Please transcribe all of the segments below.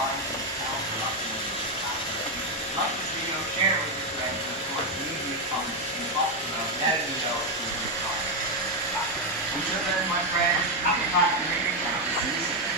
like this video, share it with your friends, and of course, leave me comments in the box below, letting me know if you enjoyed it. Until then, my friends, happy time to make it count. See you soon.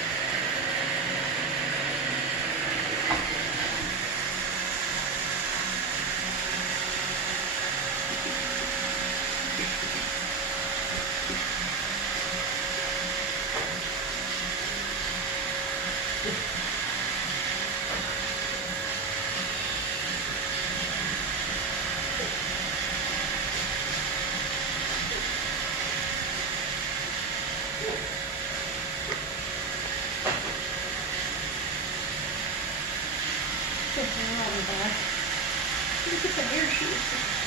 Look at the hair shoes.